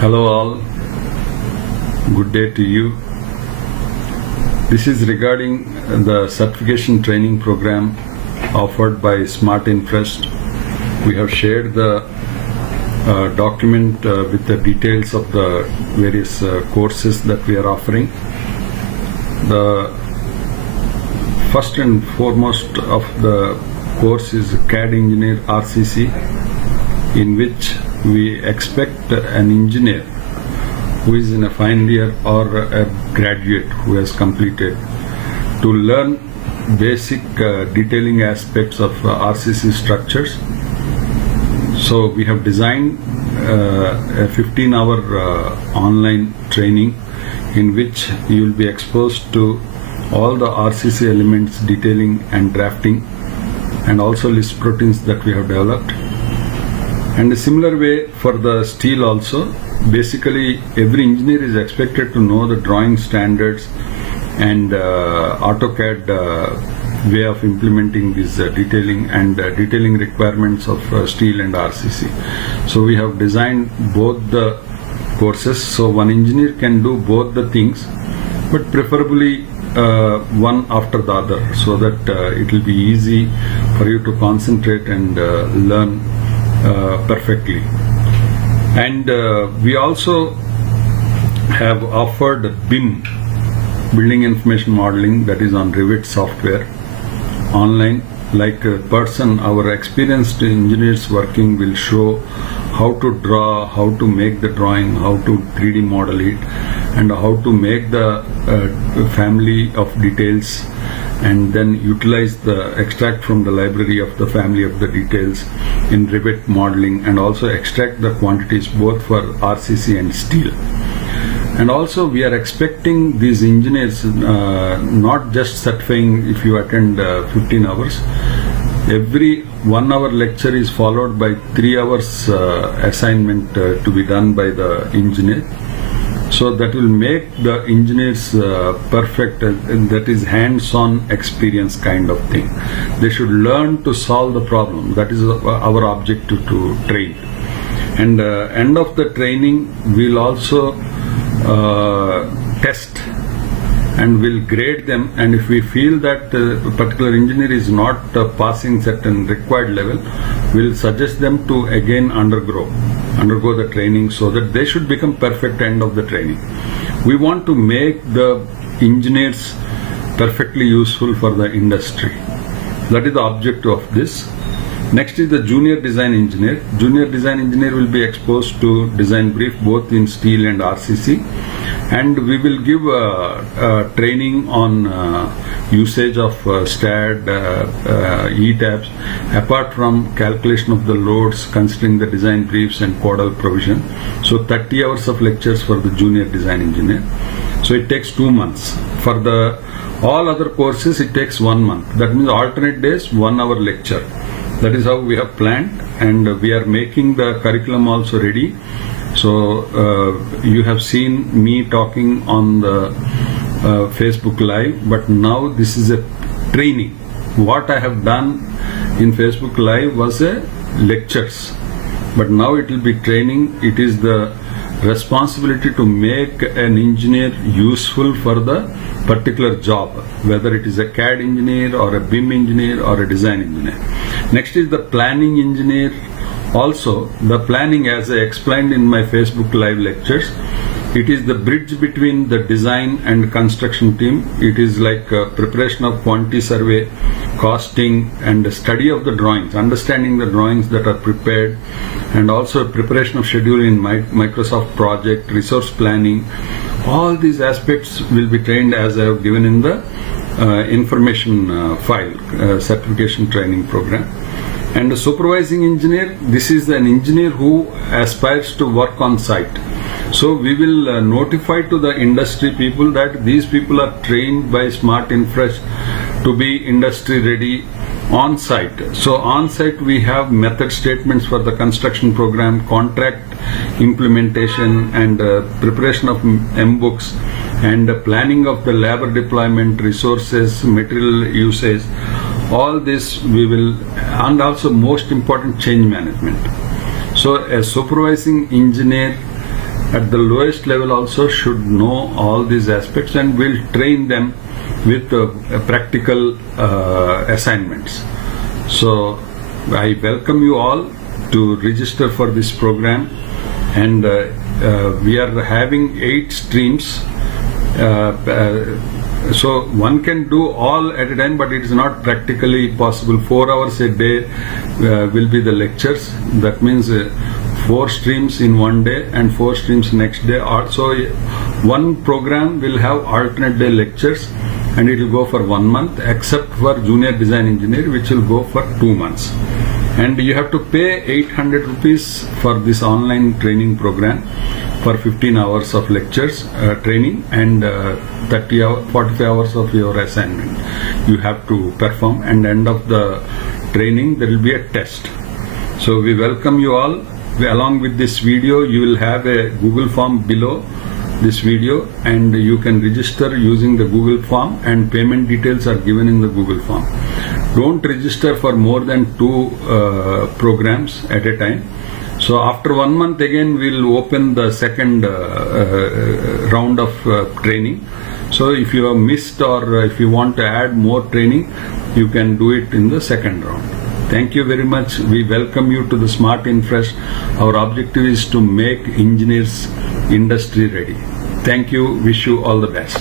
Hello all, good day to you. This is regarding the certification training program offered by Smart Infrest. We have shared the document with the details of the various courses that we are offering. The first and foremost of the course is CAD Engineer RCC, in which we expect an engineer who is in a final year or a graduate who has completed to learn basic detailing aspects of RCC structures. So we have designed a 15-hour online training in which you will be exposed to all the RCC elements, detailing and drafting, and also list proteins that we have developed. And a similar way for the steel also. Basically, every engineer is expected to know the drawing standards and AutoCAD way of implementing this detailing and detailing requirements of steel and RCC. So we have designed both the courses, so one engineer can do both the things, but preferably one after the other, so that it will be easy for you to concentrate and learn perfectly. And we also have offered BIM, Building Information Modeling, that is on Revit software, online. Like a person, our experienced engineers working will show how to draw, how to make the drawing, how to 3D model it, and how to make the family of details, and then utilize the extract from the library of the family of the details in Revit modeling, and also extract the quantities both for RCC and steel. And also we are expecting these engineers not just certifying if you attend 15 hours. Every 1 hour lecture is followed by 3 hours assignment to be done by the engineer. So that will make the engineers perfect, and that is hands-on experience kind of thing. They should learn to solve the problem. That is our objective to train. And end of the training, we'll also test and we'll grade them. And if we feel that a particular engineer is not passing certain required level, we'll suggest them to again undergo the training, so that they should become perfect end of the training. We want to make the engineers perfectly useful for the industry. That is the objective of this. Next is the junior design engineer. Junior design engineer will be exposed to design brief both in steel and RCC, and we will give training on usage of STAAD, ETABS, apart from calculation of the loads, considering the design briefs and codal provision. So 30 hours of lectures for the junior design engineer. So it takes 2 months. For the all other courses, it takes 1 month. That means alternate days, 1 hour lecture. That is how we have planned, and we are making the curriculum also ready. So you have seen me talking on the Facebook Live, but now this is a training. What I have done in Facebook Live was a lectures, but now it will be training. It is the responsibility to make an engineer useful for the particular job, whether it is a CAD engineer or a BIM engineer or a design engineer. Next is the planning engineer. Also, the planning, as I explained in my Facebook Live lectures, it is the bridge between the design and construction team. It is like preparation of quantity survey, costing, and study of the drawings, understanding the drawings that are prepared, and also preparation of schedule in Microsoft project, resource planning. All these aspects will be trained as I have given in the information file, certification training program. And the supervising engineer, this is an engineer who aspires to work on site. So we will notify to the industry people that these people are trained by Smart Infrest to be industry ready on site. So on site we have method statements for the construction program, contract implementation, and preparation of M-books, and planning of the labor deployment, resources, material usage. All this we will, and also most important, change management. So a supervising engineer at the lowest level also should know all these aspects, and we'll train them with practical assignments. So I welcome you all to register for this program, and we are having 8 streams. So one can do all at a time, but it is not practically possible. 4 hours a day will be the lectures. That means 4 streams in one day and 4 streams next day. Also, one program will have alternate day lectures, and it will go for 1 month, except for junior design engineer, which will go for 2 months. And you have to pay 800 rupees for this online training program for 15 hours of lectures, training, and 45 hours of your assignment you have to perform. And end of the training, there will be a test. So we welcome you all. Along with this video, you will have a Google form below this video, and you can register using the Google form, and payment details are given in the Google form. Don't register for more than 2 programs at a time. So after 1 month again we'll open the second round of training. So if you have missed, or if you want to add more training, you can do it in the second round. Thank you very much. We welcome you to the Smart Infresh. Our objective is to make engineers industry ready. Thank you. Wish you all the best.